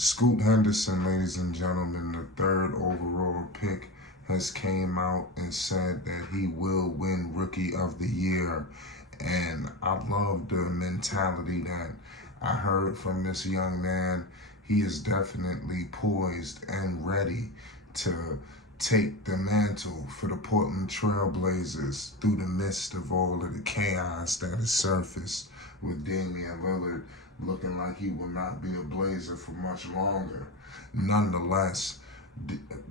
Scoot Henderson, ladies and gentlemen, the third overall pick, has came out and said that he will win Rookie of the Year. And I love the mentality that I heard from this young man. He is definitely poised and ready to take the mantle for the Portland Trailblazers through the midst of all of the chaos that has surfaced with Damian Lillard looking like he will not be a Blazer for much longer. Nonetheless,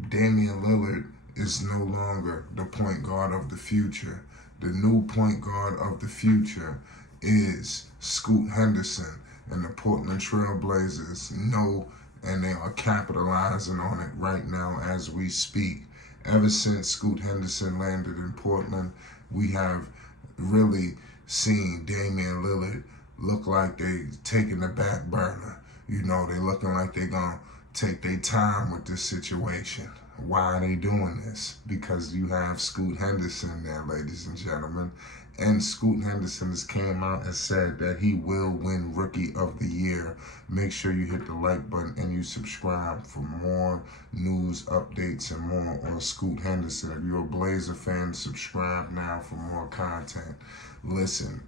Damian Lillard is no longer the point guard of the future. The new point guard of the future is Scoot Henderson, and the Portland Trailblazers know, and they are capitalizing on it right now as we speak. Ever since Scoot Henderson landed in Portland, we have really seen Damian Lillard look like they taking the back burner. You know, they looking like they gonna take their time with this situation. Why are they doing this? Because you have Scoot Henderson there, ladies and gentlemen. And Scoot Henderson has came out and said that he will win Rookie of the Year. Make sure you hit the like button and you subscribe for more news, updates, and more on Scoot Henderson. If you're a Blazer fan, subscribe now for more content. Listen,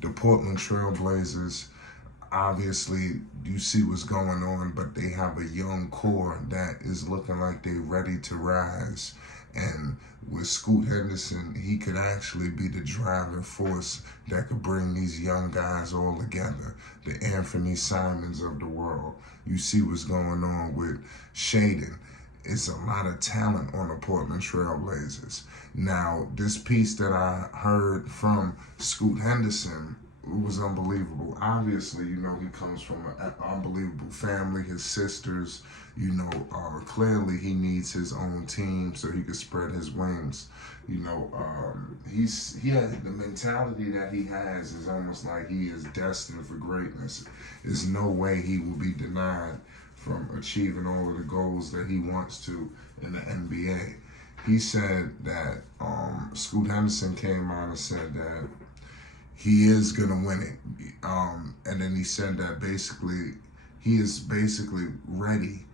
the Portland Trailblazers, obviously, you see what's going on, but they have a young core that is looking like they're ready to rise. And with Scoot Henderson, he could actually be the driving force that could bring these young guys all together. The Anthony Simons of the world. You see what's going on with Shaden. It's a lot of talent on the Portland Trailblazers. Now, this piece that I heard from Scoot Henderson was unbelievable. Obviously, you know, he comes from an unbelievable family. His sisters, you know, clearly he needs his own team so he can spread his wings. You know, the mentality that he has is almost like he is destined for greatness. There's no way he will be denied from achieving all of the goals that he wants to in the NBA. He said that Scoot Henderson came out and said that he is going to win it. And then he said that basically he is basically ready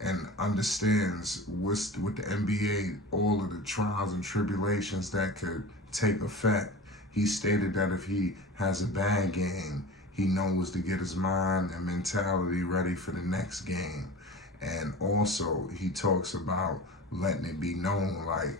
and understands with the NBA, all of the trials and tribulations that could take effect. He stated that if he has a bad game, he knows to get his mind and mentality ready for the next game. And also, he talks about letting it be known, like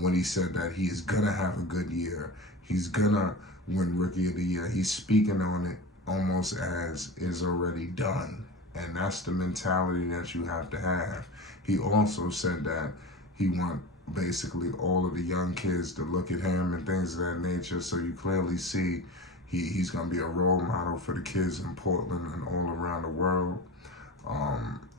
when he said that he is going to have a good year, he's going to win Rookie of the Year. He's speaking on it almost as is already done. And that's the mentality that you have to have. He also said that he want basically all of the young kids to look at him and things of that nature. So you clearly see he's going to be a role model for the kids in Portland and all around the world.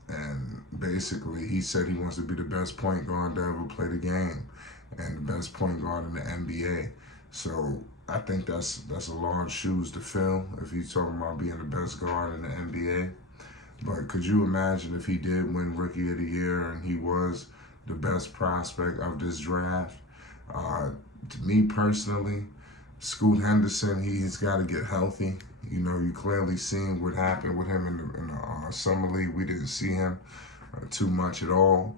And basically, he said he wants to be the best point guard to ever play the game and the best point guard in the NBA. So I think that's a large shoes to fill if he's talking about being the best guard in the NBA. But could you imagine if he did win Rookie of the Year and he was the best prospect of this draft? To me personally, Scoot Henderson, he's got to get healthy. You know, you clearly seen what happened with him in the summer league. We didn't see him too much at all.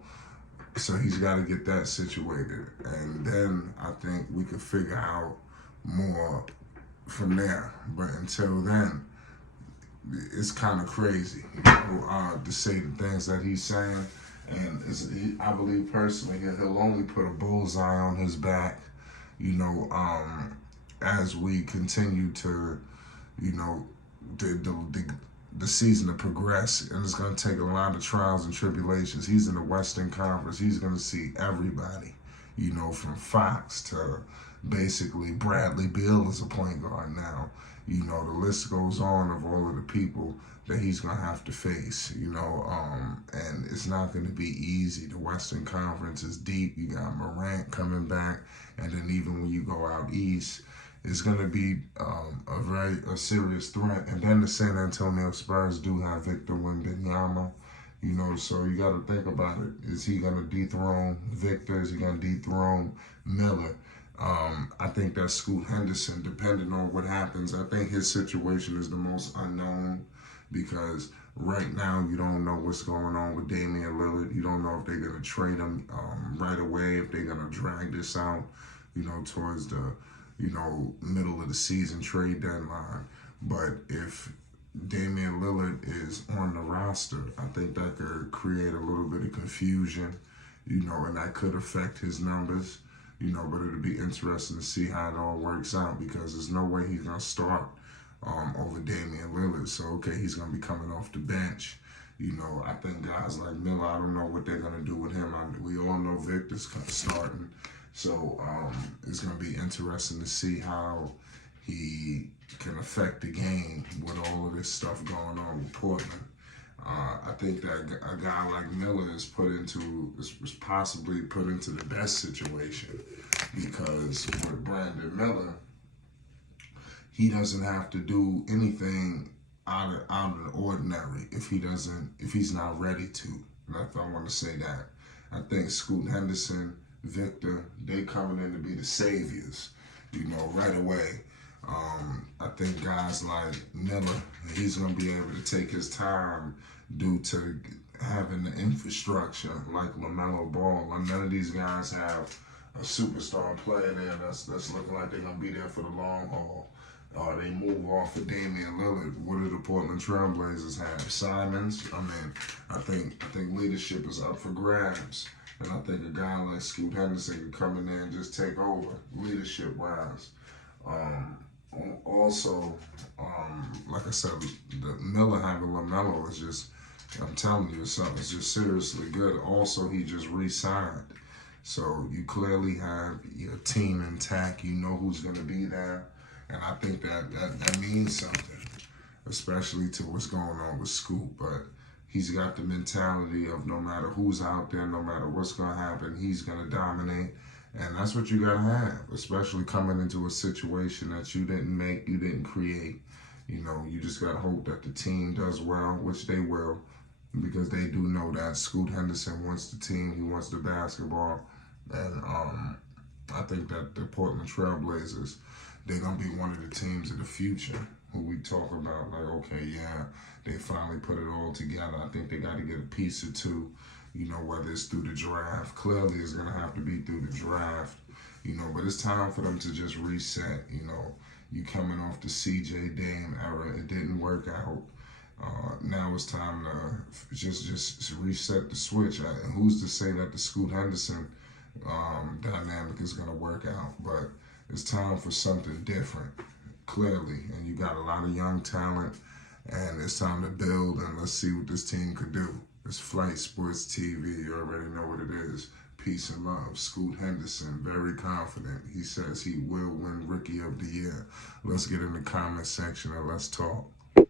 So he's got to get that situated. And then I think we could figure out more from there. But until then, it's kind of crazy, you know, to say the things that he's saying. And I believe personally he'll only put a bullseye on his back, you know, as we continue to, you know, the season to progress. And it's going to take a lot of trials and tribulations. He's in the Western Conference. He's going to see everybody, you know, from Fox to basically Bradley Beal as a point guard now. You know, the list goes on of all of the people that he's going to have to face, you know, and it's not going to be easy. The Western Conference is deep. You got Morant coming back, and then even when you go out east, it's going to be a serious threat. And then the San Antonio Spurs do have Victor Wembanyama, you know, so you got to think about it. Is he going to dethrone Victor? Is he going to dethrone Miller? I think that Scoot Henderson, depending on what happens, I think his situation is the most unknown because Right now, you don't know what's going on with Damian Lillard. You don't know if they're going to trade him right away, if they're going to drag this out, towards the, middle of the season trade deadline. But if Damian Lillard is on the roster, I think that could create a little bit of confusion, and that could affect his numbers, but it'll be interesting to see how it all works out because there's no way he's going to start over Damian Lillard. So, okay, he's going to be coming off the bench. I think guys like Miller, I don't know what they're going to do with him. We all know Victor's starting. So, it's going to be interesting to see how he can affect the game with all of this stuff going on with Portland. I think that a guy like Miller is possibly put into the best situation because with Brandon Miller, he doesn't have to do anything out of the ordinary if he's not ready to. I want to say that. I think Scoot Henderson, Victor, they coming in to be the saviors, right away. I think guys like Miller, he's going to be able to take his time due to having the infrastructure like LaMelo Ball. None of these guys have a superstar player there that's looking like they're going to be there for the long haul. They move off of Damian Lillard. What do the Portland Trailblazers have? Simons. I think leadership is up for grabs. And I think a guy like Scoot Henderson can come in there and just take over leadership-wise. Also, like I said, the Miller having LaMelo is just, I'm telling you something, it's just seriously good. Also, he just re-signed. So you clearly have your team intact. You know who's going to be there. And I think that means something, especially to what's going on with Scoot. But he's got the mentality of no matter who's out there, no matter what's going to happen, he's going to dominate. And that's what you got to have, especially coming into a situation that you didn't make, you didn't create. You just got to hope that the team does well, which they will, because they do know that Scoot Henderson wants the team, he wants the basketball. And I think that the Portland Trailblazers, they're going to be one of the teams of the future who we talk about, like, okay, yeah, they finally put it all together. I think they got to get a piece or two, whether it's through the draft. Clearly, it's going to have to be through the draft, but it's time for them to just reset. You coming off the CJ Dame era, it didn't work out. Now it's time to just reset the switch. Who's to say that the Scoot Henderson dynamic is going to work out? But it's time for something different, clearly. And you got a lot of young talent, and it's time to build, and let's see what this team could do. It's Flight Sports TV. You already know what it is. Peace and love. Scoot Henderson, very confident. He says he will win Rookie of the Year. Let's get in the comment section and let's talk.